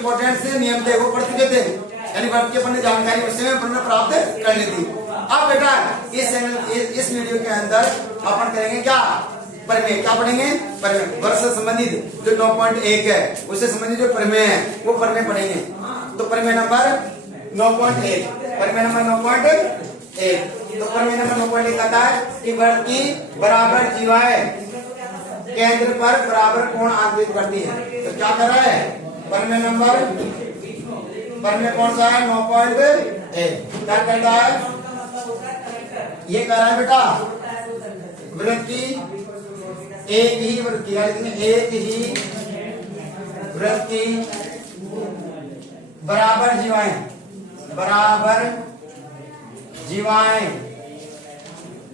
Important से नियम थे वो पढ़ चुके थे, यानी वर्ग की अपन ने जानकारी उस समय अपन ने प्राप्त कर ली थी। अब बेटा इस वीडियो के अंदर अपन करेंगे क्या, प्रमेय। क्या पढ़ेंगे? प्रमेय। वर्ग से संबंधित जो 9.1 है उससे संबंधित जो प्रमेय है वो प्रमेय पढ़ेंगे। तो प्रमेय नंबर 9.1, प्रमेय नंबर 9.1। तो प्रमेय नंबर 9.1 कहता है कि वर्ग की बराबर जीवाएं केंद्र पर बराबर कोण आंतरित करती है। तो क्या कर रहा है प्रमेय कौन सा है? 9.1। क्या कहता है? ये कह रहा है बेटा वृत्त की एक ही वृत्त की, एक ही वृत्त की बराबर जीवाएं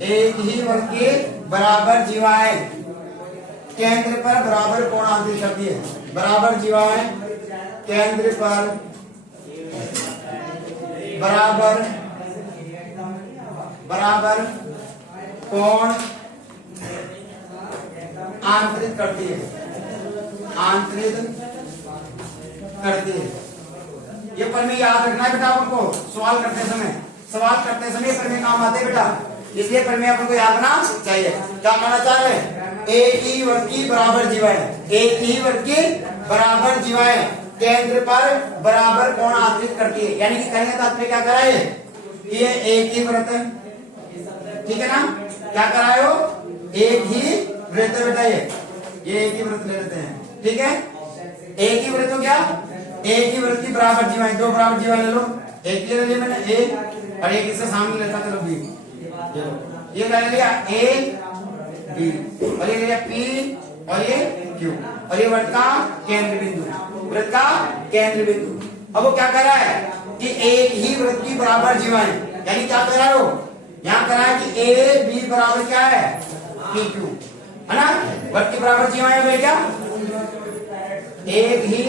एक ही वृत्त की बराबर जीवाएं केंद्र पर बराबर कोण आंतरित करती है। बराबर जीवाएं केंद्र पर बराबर कोण आंतरित करती है। ये प्रमेय याद रखना है बेटा आपको। सवाल करते समय प्रमेय काम आते हैं बेटा, इसलिए प्रमेय आपको याद रखना चाहिए। क्या कहना चाह रहे हैं? एक ही वर्ग की बराबर जीवाएं केंद्र पर बराबर कोण आंतरित करती है। यानी कि कहने का तात्पर्य क्या कराए कि ये एक ही वृत्त है, ठीक है ना? क्या कराए हो? एक ही वृत्त बेटा, ये एक ही वृत्त ले लेते हैं, ठीक है? एक ही वृत्त हो क्या? एक ही वृत्त की बराबर जीवाएं, दो बराबर जीवाएं ले लो। एक ले लिया मैंने ए और एक इससे सामने लेता चलो बी। ये ले लिया ए बी और ये ले लिया पी और ये क्यू और ये वृत्त का केंद्र बिंदु। अब वो क्या कर रहा है कि एक ही वृत्त की बराबर जीवाएं, यानी क्या कर रहा है वो? यहाँ कर रहा है कि ए बी बराबर क्या है? पी क्यू, है ना? वृत्त की बराबर जीवाएं है क्या? एक ही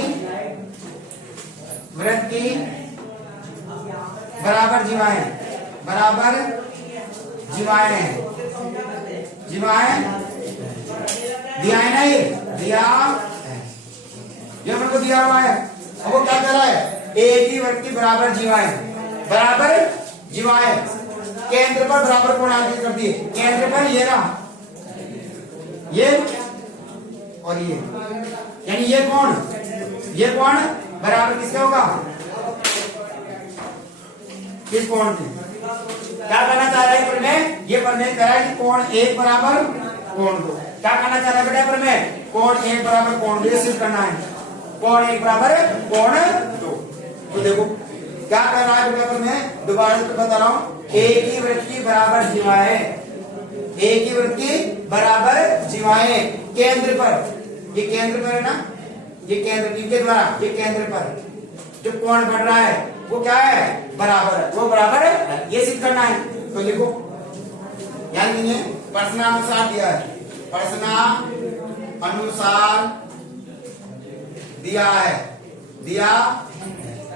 वृत्त की बराबर जीवाएं दिया है ना, ये अपने को दिया हुआ है। अब वो क्या कर रहा है? एक ही वर्ग की बराबर जीवाएं केंद्र पर बराबर कोण आंतरित करती है। केंद्र पर ये ना, ये और ये, यानी ये कोण बराबर किसका होगा? किस कोण से? क्या कहना चाह रहा है प्रमेय? ये प्रमेय कह रहा है कि कोण एक बराबर कोण दो। क्या कहना चाह रहा है बेटा प्रमेय? कोण एक बराबर कोण दो, ये सिद्ध करना है। कोण एक बराबर कोण दो। तो देखो क्या कर रहा है बेटा प्रमेय, दोबारा से बता रहा हूं। एक ही वृत्त की बराबर जीवाएं केंद्र पर, ये केंद्र पर है ना, ये केंद्र इनके द्वारा ये केंद्र पर जो कोण बढ़ रहा है वो क्या है? बराबर है, वो बराबर है, ये सिद्ध करना है। तो लिखो, यानी प्रश्नानुसार दिया है,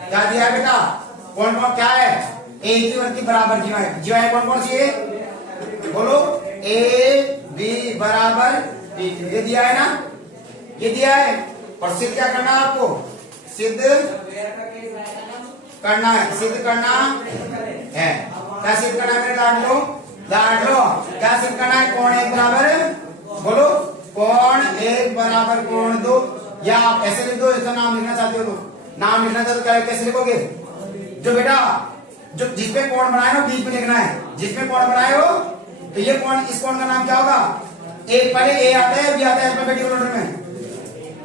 क्या दिया है बेटा? कौन क्या है? एक ही वर्ग की बराबर जीवाएं कौन सी है? बोलो। ए बी बराबर बी, ये दिया है ना, ये दिया है। और सिद्ध क्या करना है आपको? सिद्ध करना है। क्या सिद्ध करना है? लाड लो। क्या सिद्ध करना है? कोण एक बराबर, बोलो, कोण एक बराबर कोण दो। या आप ऐसे लिख दो, इसका नाम लिखना चाहते हो तो नाम लिखना चाहते हो कैसे लिखोगे? जो बेटा जो जिसपे कोण बनाए हो बीच में लिखना है। जिसपे कोण बनाए हो तो ये कोण, इस कोण का नाम क्या होगा? एक पहले ए आता है, बी आता है अल्फाबेटिकल ऑर्डर में।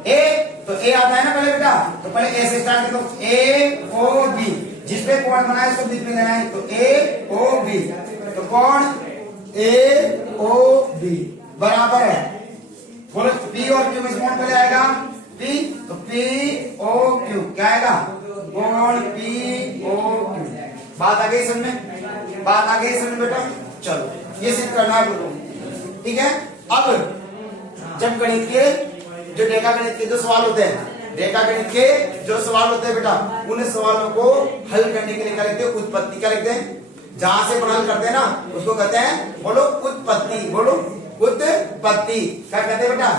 ए तो ए आता है ना पहले बेटा, तो पहले ए से स्टार्ट करो। ए ओ बी, जिसपे कोण बनाए उसको बीच में लेना है। तो ए ओ बी, तो कोण ए ओ बी बराबर है, बोलो पी और क्यू में से कौन पहले आएगा? पी, तो पी ओ क्यू क्या आएगा? कोण पी ओ क्यू। बात आ गई समझ बेटा? चलो ये सिद्ध करना है बोलो, ठीक है? अब जब गणित के जो रेखा गणित के जो सवाल होते हैं, बेटा उन सवालों को हल करने के लिए क्या लिखते हैं? उत्पत्ति। क्या लिखते हैं? जहां से हल करते हैं ना उसको कहते हैं, बोलो उत्पत्ति। बोलो उत्पत्ति क्या कहते हैं बेटा?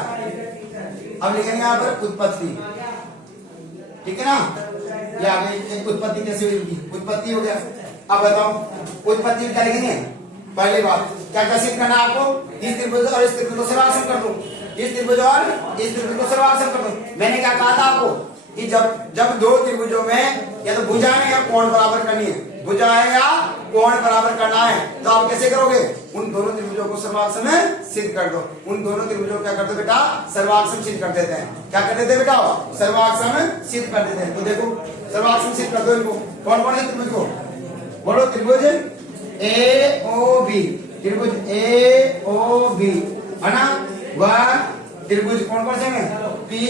अब लिखेंगे यहाँ पर उत्पत्ति, ठीक है ना। ये आगे एक उत्पत्ति कैसे हुई, उत्पत्ति हो गया। अब बताओ उत्पत्ति क्या लिखेंगे, पहली बात क्या क्या सिद्ध करना आपको, इस त्रिभुज और इस त्रिभुज को सर्वाक्षम कर दो, इस त्रिभुज और इस त्रिभुज को सर्वाक्षम कर दो। मैंने क्या कहा था आपको कि जब दो त्रिभुजों में या तो भुजाएं या कोण बराबर करनी है, भुजाएं या कोण बराबर करना है, तो आप कैसे करोगे, उन दोनों त्रिभुजों को सर्वाक्षम में सिद्ध कर दो। उन दोनों त्रिभुजों को क्या करते बेटा, सर्वाक्षम सिद्ध कर देते हैं। क्या कर देते बेटा, सर्वाक्षम सिद्ध कर देते हैं। तो देखो सर्वाक्षम सिद्ध कर दो इनको। कौन कौन है त्रिभुज को बोलो, त्रिभुज ए ओ बी, त्रिभुज ए ओ बी है ना, वह त्रिभुज कौन कौन से हैं, पी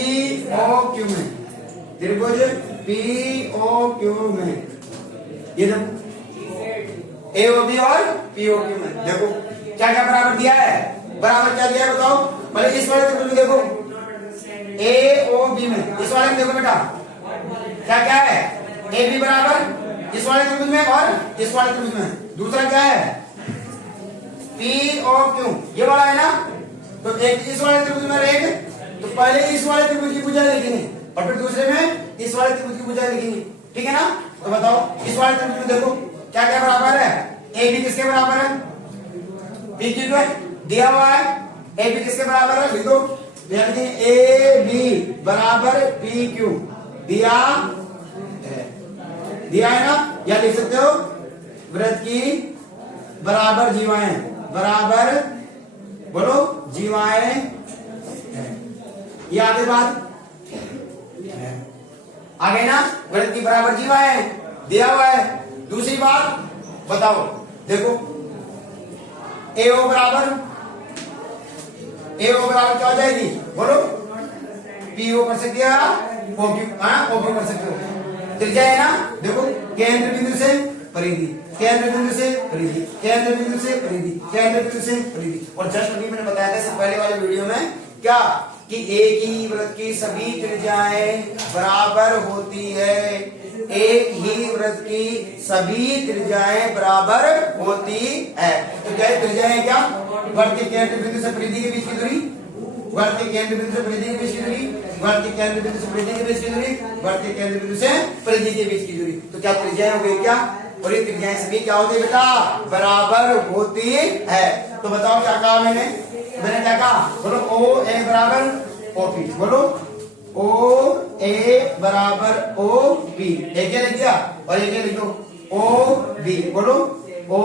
ओ क्यू में, त्रिभुज पी ओ क्यू में, ये देखो ए ओ बी और पी ओ क्यू में। देखो क्या क्या बराबर दिया है, बराबर क्या दिया है बताओ, पहले इस वाले त्रिभुज में देखो ए ओ बी में, इस वाले में देखो बेटा क्या क्या है, ए बी बराबर इस वाले त्रिभुज में और इस वाले त्रिभुज में। दूसरा क्या है, पी ओ क्यू, ये वाला है ना, तो एक इस वाले त्रिभुज में रहेगा, तो पहले इस वाले त्रिभुज की भुजाएं लिखेंगे और फिर दूसरे में इस वाले त्रिभुज की भुजाएं लिखेंगे, ठीक है ना। तो बताओ इस वाले त्रिभुज में देखो क्या क्या बराबर है, ए बी किसके बराबर है, पी क्यू है दिया हुआ है, ए बी किसके बराबर है, लिखो ए बी बराबर पी क्यू दिया है ना, या लिख सकते हो वृत्त की बराबर जीवाएं, बराबर बोलो जीवाएं, ये आगे बात आगे ना, वृत्त की बराबर जीवाएं दिया हुआ है। दूसरी बात बताओ, देखो ए ओ बराबर क्या हो जाएगी बोलो, पी ओ कर सकते हो, ओ क्यू कर सकते हो। त्रिज्या है ना, देखो केंद्र बिंदु से परिधि, केंद्र बिंदु से परिधि, केंद्र बिंदु से परिधि, केंद्र बिंदु से परिधि। और जस्ट अभी मैंने बताया था इससे पहले वाले वीडियो में क्या कि एक ही वृत्त की सभी त्रिज्याएं बराबर होती है, एक ही वृत्त की सभी त्रिज्याएं बराबर होती है। तो क्या त्रिज्याएं क्या, वृत्त के केंद्र बिंदु से परिधि के बीच की दूरी, वृत्त के केंद्र बिंदु से परिधि के बीच की दूरी, वृत्त के केंद्र बिंदु से परिधि के बीच की दूरी, वृत्त के केंद्र बिंदु से परिधि के बीच की दूरी। तो क्या त्रिज्याएं हो गई क्या, और ये त्रिज्याएं सभी क्या होती है बेटा, बराबर होती है। तो बताओ क्या कहा मैंने क्या कहा, बोलो ओ ए बराबर ओ पी, बोलो ओ ए बराबर ओ पी, एक लिख दिया और एक लिख दो ओ बी, बोलो ओ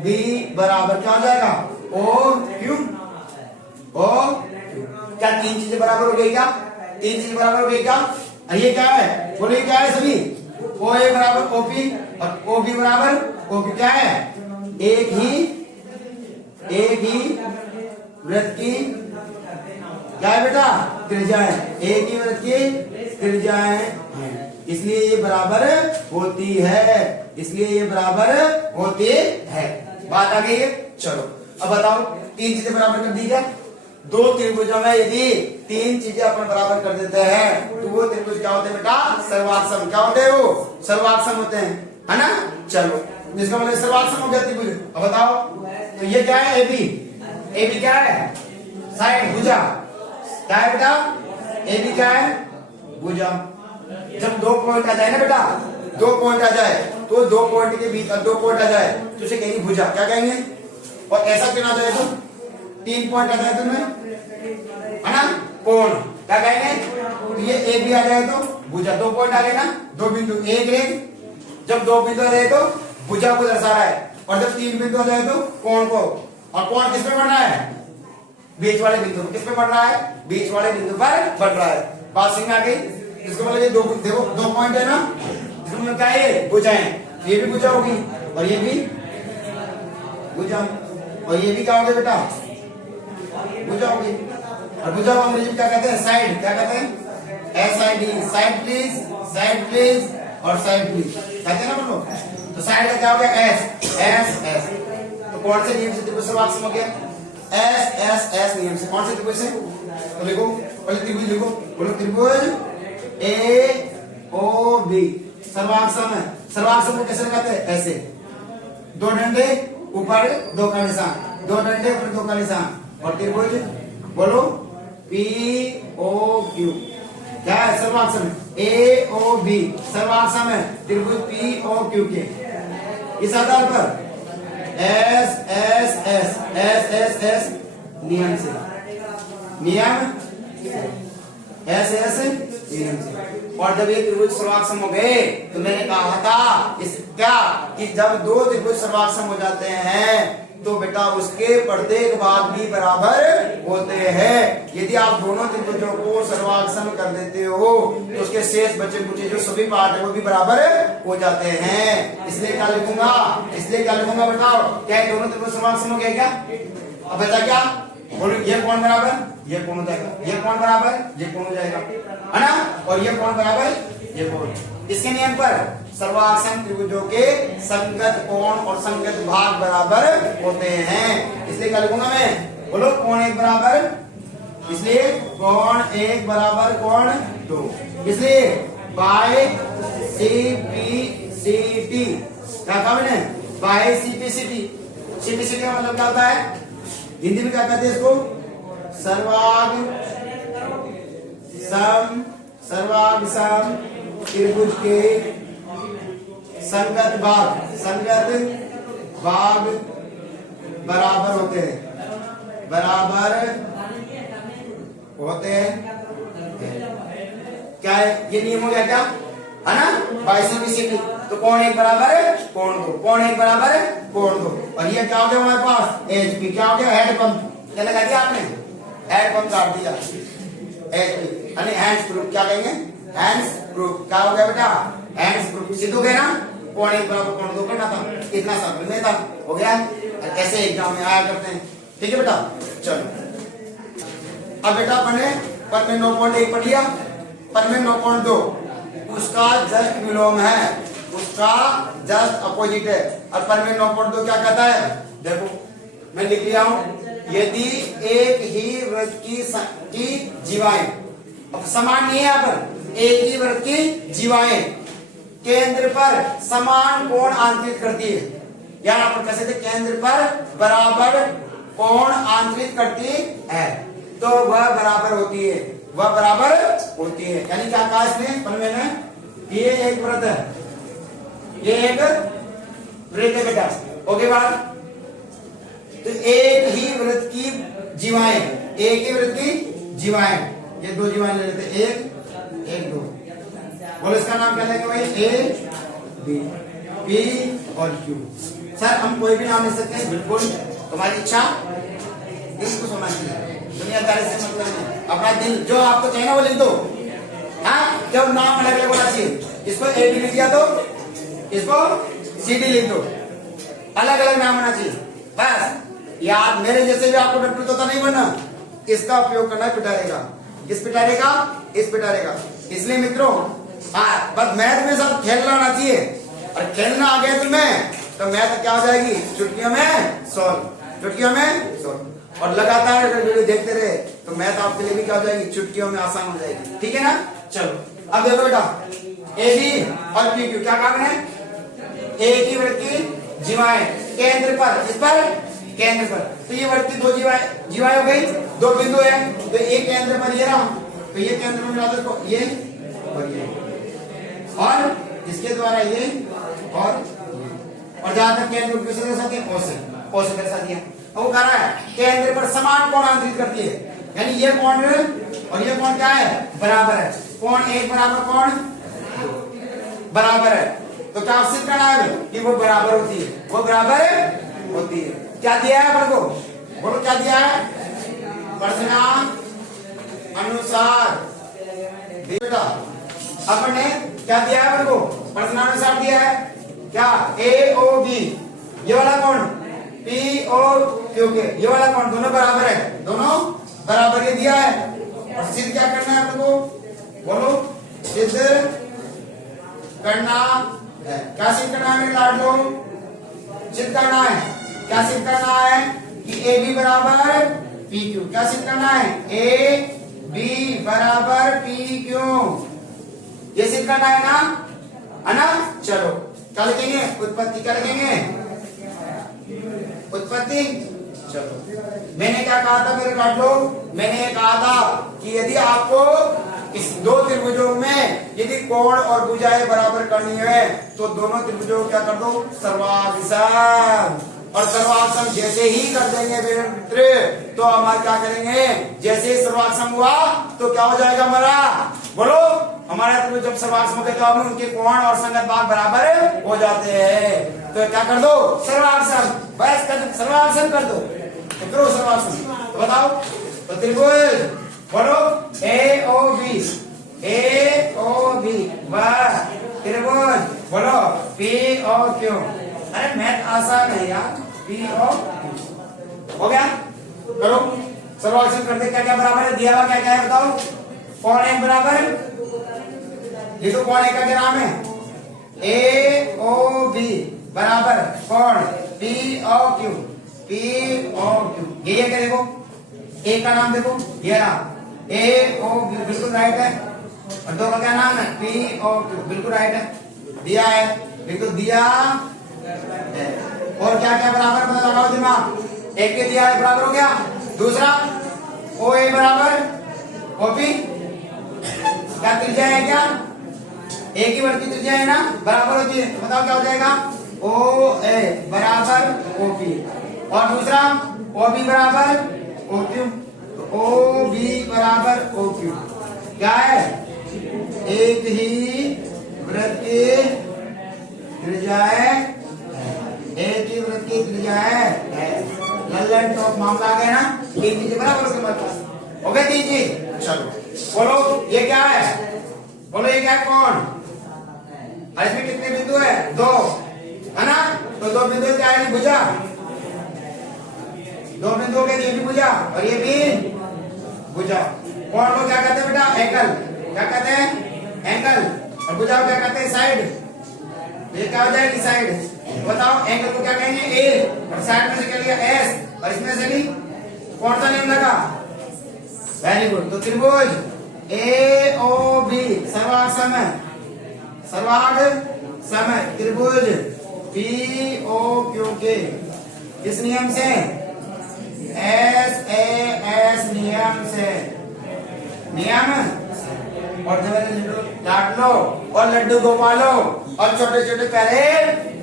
बी बराबर क्या हो जाएगा, ओ क्यू, ओ क्या तीन चीजें बराबर हो गई क्या, तीन चीजें बराबर हो गई क्या। ये क्या है बोलो, ये क्या है सभी, ओ ए बराबर ओ पी और ओ बी बराबर ओ क्यू, क्या है एक ही वृत्त की क्या है बेटा, त्रिज्याएं, एक ही वृत्त की त्रिज्याएं हैं, इसलिए ये बराबर होती है, इसलिए ये बराबर होती है। बात आ गई है, चलो अब बताओ तीन चीजें बराबर कर दी क्या, दो त्रिभुजों में यदि तीन चीजें अपन बराबर कर देते हैं तो वो त्रिभुज क्या होते हैं बेटा, सर्वाक्षम। क्या होते हैं वो, सर्वाक्षम होते हैं, है ना। चलो जिसका मतलब सर्वाक्षम हो गया त्रिभुज। अब बताओ तो ये क्या है, ए बी क्या है, साइड भुजा, क्या है बेटा, ए बी क्या है, भुजा। जब दो पॉइंट आ जाए ना बेटा, दो पॉइंट आ जाए तो दो पॉइंट के बीच दो पॉइंट आ जाए तो उसे कहेंगे भुजा, क्या कहेंगे। और ऐसा क्यों ना जाए तो तीन पॉइंट आ जाए तुम्हें, है ना, कोण, क्या कहेंगे। तो ये एक भी आ जाए तो भुजा, दो पॉइंट आ गए ना, दो बिंदु एक एक, जब दो बिंदु आ जाए तो भुजा को दर्शा रहा है, और जब तीन बिंदु आ जाए तो कोण को। और कोण किस पे बढ़ रहा है, बीच वाले बिंदु किस पे बढ़ रहा है, बीच वाले बिंदु पर बढ़ रहा है। बात समझ में आ गई। इसको मतलब ये दो देखो दो पॉइंट है ना, इसमें क्या है भुजा है, ये भी भुजा होगी और ये भी भुजा, और ये भी क्या होगा बेटा, भुजा होगी। और भुजा को अंग्रेजी में क्या कहते हैं, साइड, क्या कहते हैं, SID, side please, side please और साइड प्लीज कहते हैं ना बोलो। तो साइड का क्या हो गया, S। तो कौन से नियम से त्रिभुज सर्वाक्षम हो गया, S नियम से। कौन से त्रिभुज से, तो लिखो पहले त्रिभुज लिखो, बोलो त्रिभुज AOB सर्वाक्षम है। सर्वाक्षम को कैसे लगाते हैं, ऐसे दो डंडे ऊपर दो का निशान, दो डंडे ऊपर दो का निशान। और त्रिभुज बोलो POQ, क्या है सर्वांग सम ए ओ बी सर्वांग सम है त्रिभुज पी ओ क्यू के। इस आधार पर S S S S S S नियम से नियम एस एस नियम से। और जब ये त्रिभुज सर्वांग सम हो गए तो मैंने कहा था इस क्या कि जब दो त्रिभुज सर्वांग सम हो जाते हैं तो बेटा उसके प्रत्येक भाग भी बराबर होते हैं। यदि आप दोनों त्रिभुजों को सर्वांग सम कर देते हो तो उसके शेष बचे कुचे जो सभी पार्ट है वो भी बराबर हो जाते हैं। इसलिए क्या लिखूंगा बताओ क्या ये दोनों त्रिभुज सर्वांग सम हो गया क्या? अब बचा क्या? बोलो ये कोण बराबर ये कोण हो जाएगा, ये कोण बराबर ये कोण हो जाएगा, है ना? और ये कोण बराबर ये कोण। इसके नियम पर सर्वांग सम त्रिभुजों के संगत कोण और संगत भाग बराबर होते हैं। इसलिए क्या लिखूंगा मैं? बोलो कोण एक बराबर, इसलिए कोण एक बराबर कोण दो। इसलिए बाय सीपीसीटी क्या कहा मैंने? Bye CPCT. सीपीसीटी का मतलब क्या होता है? हिंदी में क्या कहते हैं इसको? सर्वांग सम त्रिभुज के संगत भाग बराबर होते हैं क्या है? ये नियम हो गया क्या, है ना? By CPCT. तो कोण एक बराबर कोण दो, कोण एक बराबर कोण दो। और ये क्या हो गया हमारे पास? एचपी क्या हो गया? Head pump. क्या लगा दिया आपने? हेड पंप काट दिया एचपी यानी हैंड्स प्रूफ। क्या कहेंगे? Hands proof. क्या हो गया बेटा? Hands proof. सिद्ध हो गया ना? कोण एक बराबर कोण दो करना था, इतना सा में था, हो गया। ऐसे एग्जाम में आया करते हैं, ठीक है बेटा? चलो अब बेटा अपने पद में 9.1 पढ़ लिया, पद में 9.2 उसका जस्ट विलोम है, उसका जस्ट अपोजिट है। और पद में 9.2 क्या कहता है? देखो मैं लिख लिया हूं, यदि एक ही वृत्त की जीवाएं, अब समान नहीं है यहाँ पर, एक ही वृत्त की जीवाएं केंद्र पर समान कोण आंतरित करती है, यहाँ पर कैसे थे? केंद्र पर बराबर कोण आंतरित करती है तो वह बराबर होती है, वह बराबर होती है। यानी क्या कहा इसने पन्ने में? ये एक वृत्त है, ये एक वृत्त है बेटा, ओके बात? तो एक ही वृत्त की जीवाएं, एक ही वृत्त की जीवाएं, ये दो जीवाएं ले लेते, एक एक दो, बोलो इसका नाम क्या लेंगे भाई? ए बी, पी और क्यू। सर हम कोई भी नाम ले सकते हैं, बिल्कुल तुम्हारी इच्छा, इसको सोना चाहिए, दुनियादारी से मतलब नहीं, अपना दिल जो आपको चाहिए ना वो लिख दो। हाँ जब नाम अलग अलग होना चाहिए, इसको ए बी लिख दिया तो इसको सी डी लिख दो, अलग अलग नाम होना चाहिए बस। याद मेरे जैसे भी आपको डॉक्टर तोता नहीं बनना, इसका उपयोग करना है पिटारे का। किस पिटारे का? इस पिटारे का। इसलिए मित्रों हाँ बस मैथ में सब खेलना आना चाहिए, और खेलना आ गया तुम्हें तो मैथ क्या हो जाएगी? चुटकियों में सॉल्व, चुटकियों में सॉल्व। और लगातार अगर वीडियो देखते रहे तो मैथ आपके लिए भी क्या हो जाएगी? चुटकियों में आसान हो जाएगी, ठीक है ना? चलो अब देखो बेटा, ए बी और पी क्यू क्या काम है? एक ही वृत्त की जीवाएं केंद्र पर, इस पर केंद्र पर, तो ये वृत्त की दो जीवाएं हो गई, दो बिंदु है, तो एक केंद्र पर ये रहा, तो ये केंद्र में मिला दो ये और इसके द्वारा ये और जहां तक केंद्र किसे दर्शा दिया? ओ से दर्शा दिया। वो कह रहा है केंद्र पर समान कोण आंतरित करती है, यानी ये कोण और ये कोण क्या है? बराबर है। कोण एक बराबर कोण बराबर है, तो क्या सिद्ध करना है कि वो बराबर होती है, वो बराबर होती है। क्या दिया है अपन को? बोलो क्या दिया है? प्रश्न अनुसार बेटा अपन ने क्या दिया है अपन को? प्रश्न अनुसार दिया है क्या? ए ओ बी ये वाला कोण, पी ओ क्यू के ये वाला कोण, दोनों बराबर है, दोनों बराबर ये दिया है। और सिद्ध क्या करना है अपन को? बोलो सिद्ध करना है। क्या सिद्ध करना है मेरे लाडलो? सिद्ध करना है, क्या सिद्ध करना है? कि ए बी बराबर पी क्यू। क्या सिद्ध करना है? ए बी बराबर पी क्यू, ये सिद्ध करना है ना, है ना? चलो क्या लिखेंगे? उत्पत्ति। क्या लिखेंगे? उत्पत्ति। चलो मैंने क्या कहा था मेरे लाडलो? मैंने कहा था कि यदि आपको इस दो त्रिभुजों में यदि कोण और भुजाएं बराबर करनी है तो दोनों त्रिभुजों को क्या कर दो, सर्वाधिसम। और सर्वाधिसम जैसे ही कर देंगे मेरे मित्र तो हमारे क्या करेंगे, जैसे ही सर्वाधिसम हुआ तो क्या हो जाएगा हमारा, बोलो, हमारे त्रिभुज जब सर्वाधिसम होते तो हम उनके कोण और संगत भाग बराबर हो जाते हैं। तो क्या कर दो, सर्वाधिसम, बस कर दो, सर्वाधिसम कर दो, तो करो सर्वाधिसम। तो बताओ, तो त्रिभुज बोलो AOB, AOB वाह, त्रिभुज बोलो POQ। अरे मैथ आसान है यार, POQ हो गया। करो सर्वाधिसम करते, क्या क्या बराबर है, दिया हुआ क्या क्या है बताओ। कोण एक बराबर, ये तो कोण एक का नाम है, AOB बराबर कोण POQ, POQ। ये क्या देखो, एक का नाम देखो, ये रहा AOB बिल्कुल राइट है, और दो का क्या नाम है, POQ बिल्कुल राइट है, दिया है, बिल्कुल दिया है। और क्या क्या बराबर पता लगाओ दिमाग, एक के दिया है बराबर हो गया, दूसरा OA बराबर OP, क्या त्रिज्या है, क्या एक ही वर्ग की त्रिज्या है ना, बराबर होती है, तो बताओ क्या हो जाएगा, OA बराबर OP, और दूसरा OB बराबर OQ, तो OB बराबर OQ क्या है, एक ही वृत्त की त्रिज्याएं, एक ही वृत्त की त्रिज्याएं, लल्लन टॉप मामला आ गया ना, तीन चीजें बराबर उसके मतलब हो गए, तीन चीज। चलो बोलो ये क्या है, बोलो ये क्या है, कौन, और इसमें कितने बिंदु है, दो है ना, तो दो बिंदु क्या है, भुजा, दो बिंदुओं के ये भी भुजा और ये भी भुजा। कोण को क्या कहते हैं बेटा, एंगल, क्या कहते हैं एंगल, और भुजा को क्या कहते हैं साइड, ये क्या हो जाएगी साइड। बताओ एंगल को क्या कहेंगे ए, और साइड में से क्या लिया एस, और इसमें से भी कौन सा नियम लगा, वेरी गुड। तो त्रिभुज AOB सर्वाधिसम, सर्वाधिसम त्रिभुज POQ के किस नियम से, SAS नियम से, नियम, और लाड लो और लड्डू गोपालो और छोटे छोटे प्यारे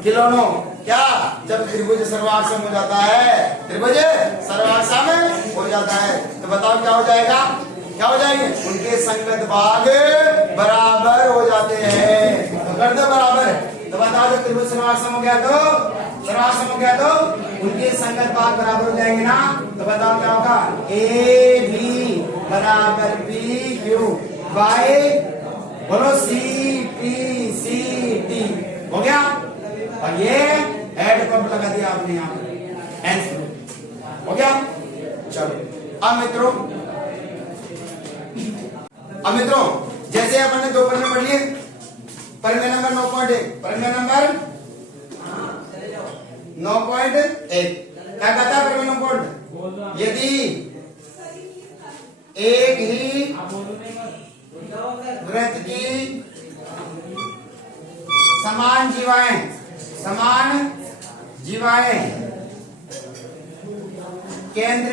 खिलौनों, क्या जब त्रिभुज सर्वाधिसम हो जाता है, त्रिभुज सर्वाधिसम हो जाता है तो बताओ क्या हो जाएगा, क्या हो जाएंगे, उनके संगत भाग बराबर हो जाते हैं, तो कर दो बराबर। तो बताओ जब त्रिभुज सर्वाधिसम हो गया तो, सर्वाधिसम हो गया तो उनके संगत भाग बराबर हो जाएंगे ना, तो बताओ क्या होगा, AB बराबर PQ बाय बोलो CPCD हो गया, और ये ऐड पंप लगा दिया आपने यहाँ पर, हो गया। चलो अब मित्रों जैसे अपन ने दो प्रमेय पढ़ लिए, प्रमेय नंबर 9.1, प्रमेय नंबर 9.1 क्या कहता है प्रमेय नंबर, यदि एक ही वृत्त की समान जीवाएं केंद्र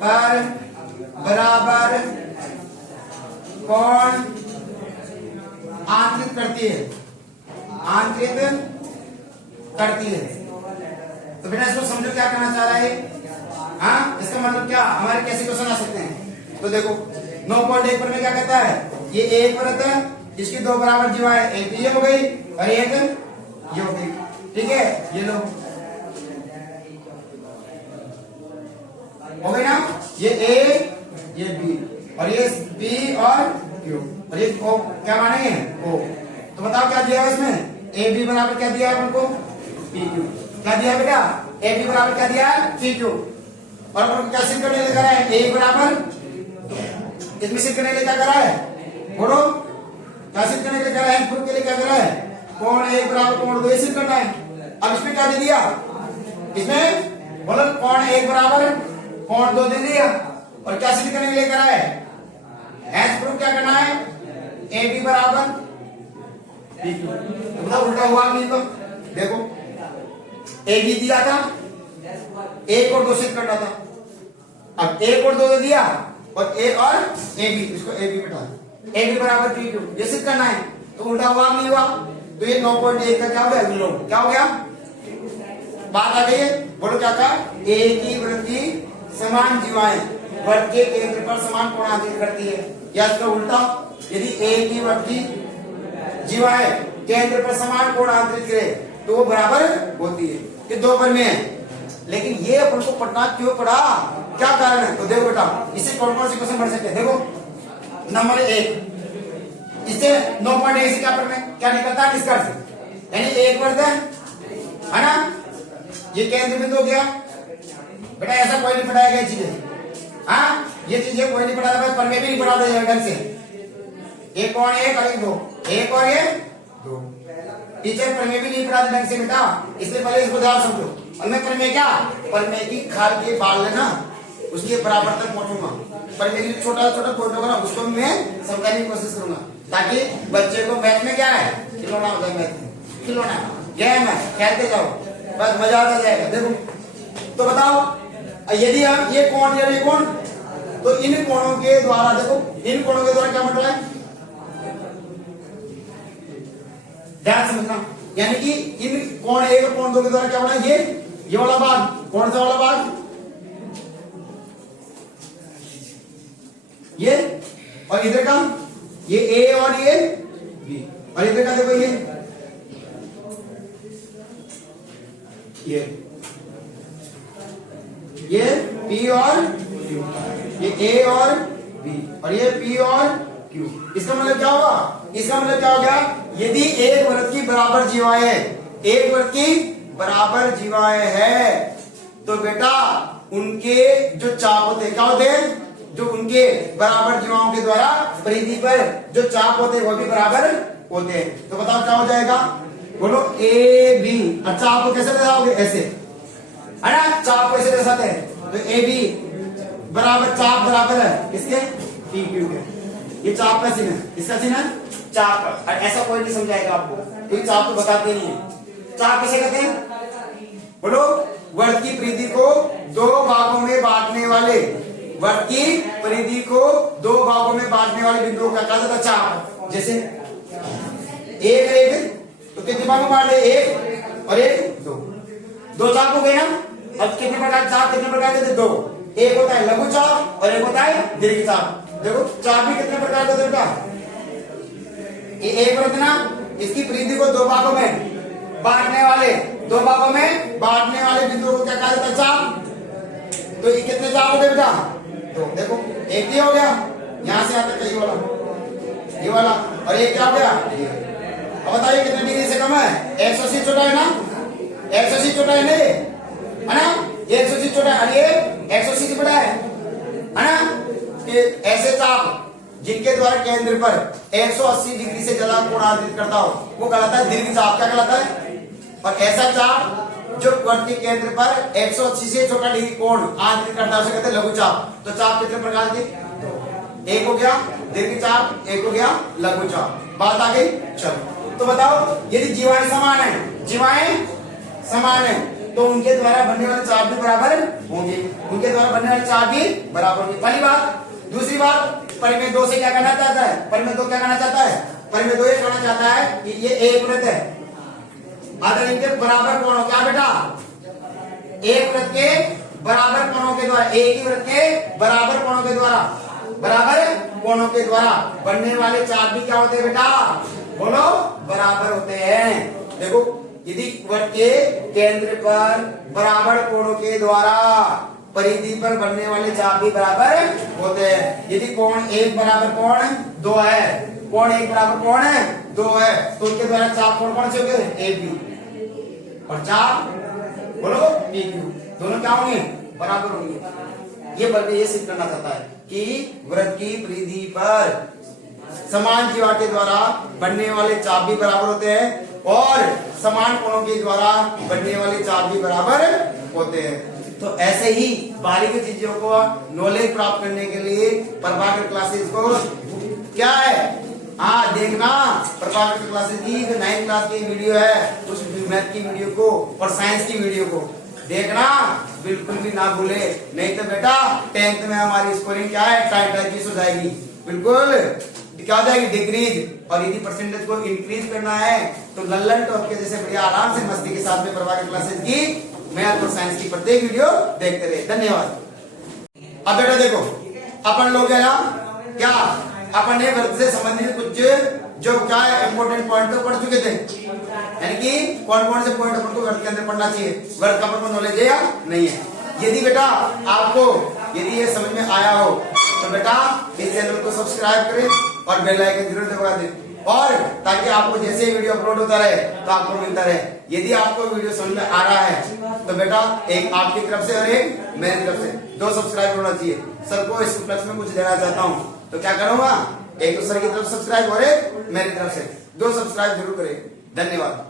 पर बराबर कोण आंतरित करती है, तो बेटा इसको समझो क्या करना चाह रहा है, हाँ इसका मतलब क्या, हमारे कैसे क्वेश्चन आ सकते हैं, तो देखो 9.1 पर में क्या कहता है, ये एक वृत्त है जिसकी दो बराबर जीवाएं, एक ये हो गई और एक ये हो गई, ठीक है, ये लो हो गई ना, ये A ये B और ये B और Q और ये O क्या मानेंगे O, तो बताओ क्या दिया है इसमें, AB बराबर क्या दिया है हमको PQ, क्या दिया है बेटा, AB बराबर क्या दिया है PQ, और अपन क्या सिद्ध करने लेकर आए, A बराबर इसमें सिद्ध करने लेकर करा है, बोलो क्या सिद्ध करने लेकर आए, प्रूफ के लिए क्या करा है, कोण एक बराबर कोण दो सिद्ध करना है। अब इसमें क्या दे दिया, इसमें बोलो कोण एक बराबर कोण दो दे दिया, और क्या सिद्ध करने के लिए करा है, एस प्रूफ क्या करना है, AB बराबर PQ, तो बताओ उल्टा हुआ नहीं, तो देखो AB दिया था, एक और दो सिद्ध करना था, अब एक और दो दे दिया और ए और ए बी, इसको ए बी बिठा, ए बी बराबर पी क्यू, ये सिद्ध करना है। तो उल्टा हुआ नहीं हुआ, तो ये 9.1 का क्या हो गया, विलोम। क्या हो गया, बात आ गई है। बोलो क्या था, एक ही वृत्त की समान जीवाएं वृत्त के केंद्र पर समान कोण आंतरित करती है, या इसका उल्टा, यदि एक ही वृत्त की जीवाएं केंद्र पर समान कोण आंतरित करे तो वो बराबर होती है। ये दो पर में है, लेकिन ये अपन को पढ़ना क्यों पड़ा, क्या कारण है? तो देखो बेटा, इससे कौन कौन से क्वेश्चन बढ़ सकते हैं। देखो नंबर 1, इससे 9.1 से क्या क्या निकलता है निष्कर्ष, यानी एक वर्ग है ना, ये केंद्र बिंदु हो गया। बेटा ऐसा कोई नहीं पढ़ाया गया चीजें, हाँ ये चीजें कोई नहीं पढ़ाता, पर में भी नहीं पढ़ाता जाएगा ढंग से। एक और एक और एक दो, एक और ये दो, टीचर प्रमेय भी नहीं पढ़ाते ढंग से बेटा, इसलिए पहले इसको ध्यान समझो। और मैं प्रमेय क्या, प्रमेय की खाल के बाल लेना, उसके बराबर तक पहुंचूंगा। प्रमेय की छोटा छोटा पॉइंट होगा ना, उसको मैं समझाने की कोशिश करूंगा, ताकि बच्चे को मैथ में क्या है, खिलौना हो जाए, मैथ में खिलौना गेम है, खेलते जाओ, बस मजा आता जाएगा। देखो तो बताओ, यदि हम ये कोण या ये कोण, तो इन कोणों के द्वारा, देखो इन कोणों के द्वारा क्या बन रहा है, ध्यान समझना, यानी कि इन कोण 1 और कोण 2 के द्वारा क्या बना, ये वाला भाग, कौन सा वाला भाग, ये, और इधर का ये ए और ये बी, और इधर का देखो ये P और Q, ये A और B, और ये P और Q। इसका मतलब क्या होगा, इसका मतलब क्या हो गया, यदि एक वृत्त की बराबर जीवाएं, एक वृत्त की बराबर जीवाएं है, तो बेटा उनके जो चाप होते क्या होते हैं, जो उनके बराबर जीवाओं के द्वारा परिधि पर जो चाप होते हैं वो भी बराबर होते हैं। तो बताओ क्या हो जाएगा, बोलो ए बी। और चाप को कैसे दर्शाओगे, ऐसे है ना, चाप को ऐसे दर्शाते हैं। तो ए बी बराबर, चाप बराबर है किसके, पी क्यू के। ये चाप का चिन्ह है, इसका चिन्ह है चाप का। और ऐसा कोई नहीं समझाएगा आपको, क्योंकि चाप तो बताते नहीं है। चाप किसे कहते हैं, बोलो वर्ग की परिधि को दो भागों में बांटने वाले, वर्ग की परिधि को दो भागों में बांटने वाले बिंदुओं का कहा जाता है चाप। जैसे एक एक, तो कितने भागों में बांटे, एक और एक, दो चाप हो गए ना। अब कितने प्रकार चाप, कितने प्रकार के, दो। एक होता है लघु चाप और एक होता है दीर्घ चाप। देखो चाप भी कितने प्रकार के होता है, एक वृत्त ना, इसकी परिधि को दो भागों में बांटने वाले, दो भागों में बांटने वाले बिंदुओं को क्या कहा जाता है, चाप। तो ये कितने चाप हो गए बेटा, तो देखो एक ही हो गया, यहां से आता कई वाला, ये वाला, और एक क्या हो गया। अब बताइए कितने डिग्री से कम है, 180 छोटा है ना, 180 छोटा है ना, 180 छोटा है, और ये 180 से बड़ा है ना। कि ऐसे चाप जिनके द्वारा केंद्र पर 180 डिग्री से ज्यादा कोण आंतरित करता हो वो कहलाता है दीर्घ चाप। क्या कहलाता है, और ऐसा चाप जो वृत्त के केंद्र पर 180 से छोटा डिग्री कोण आंतरित करता है उसे कहते हैं लघु चाप। तो चाप कितने प्रकार के, एक हो गया दीर्घ चाप, एक हो गया लघु चाप। बात आ गई, चलो तो बताओ, यदि जीवाएं समान है, जीवाएं समान है, तो उनके द्वारा बनने वाले चाप भी बराबर होंगे, उनके द्वारा बनने वाले चाप भी बराबर होंगे। पहली बात। दूसरी बात, परिमेय 2 से क्या करना चाहता है, परिमेय 2 क्या करना चाहता है, परिमेय 2 ये कहना चाहता है कि ये एक वृत्त है, अगर इनके बराबर कोण हो, क्या बेटा, एक वृत्त के बराबर कोणों के द्वारा, एक ही वृत्त के बराबर कोणों के द्वारा, बराबर कोणों के द्वारा बनने वाले चाप भी क्या होते हैं बेटा, बोलो बराबर होते हैं। देखो यदि वृत्त के केंद्र पर बराबर कोणों के द्वारा परिधि पर बनने वाले चाप भी बराबर होते हैं। यदि कोण एक बराबर कोण 2 है, कोण एक बराबर कोण 2 है, तो उनके द्वारा चाप कोण कौन से होंगे, ए बी, और चाप बोलो पी क्यू, दोनों क्या होंगे, बराबर होंगे। ये बल्कि ये सिद्ध करना चाहता है कि वृत्त की परिधि पर समान जीवा के द्वारा बनने वाले चाप भी बराबर होते हैं और समान कोणों के द्वारा बनने वाले चाप भी बराबर होते हैं। तो ऐसे ही बारीकी चीजों को नॉलेज प्राप्त करने के लिए प्रभाकर क्लासेस को क्या है, हाँ देखना, प्रभाकर क्लासेस की जो 9th क्लास की वीडियो है उस मैथ की वीडियो को और साइंस की वीडियो को देखना बिल्कुल भी ना भूले, नहीं तो बेटा 10th में हमारी स्कोरिंग क्या है, टाइट हो जाएगी, बिल्कुल क्या हो जाएगी, डिक्रीज। और यदि परसेंटेज को इंक्रीज करना है तो लल्लन टॉप के जैसे बढ़िया आराम से मस्ती के साथ में प्रभाकर क्लासेस की मैथ और साइंस की प्रत्येक वीडियो देखते रहे। धन्यवाद। अब बेटा देखो अपन लोग है ना क्या अपन ने वर्ग से संबंधित कुछ जो क्या है इंपॉर्टेंट पॉइंट तो पढ़ चुके थे, यानी कि कौन कौन से पॉइंट अपन को वर्ग के अंदर पढ़ना चाहिए, वर्ग का अपन को नॉलेज है या नहीं है। यदि बेटा आपको यदि ये समझ में आया हो तो बेटा इस चैनल को सब्सक्राइब करें और बेल आइकन जरूर दबा दें, और ताकि आपको जैसे वीडियो अपलोड होता रहे तो आपको मिलता रहे। यदि आपको वीडियो समझ में आ रहा है तो बेटा एक आपकी तरफ से और एक मेरी तरफ से 2 सब्सक्राइब होना चाहिए। सर को इस उपलक्ष्य में कुछ देना चाहता हूँ तो क्या करूंगा, एक तो सर की तरफ सब्सक्राइब और एक मेरी तरफ से 2 सब्सक्राइब जरूर करें। धन्यवाद।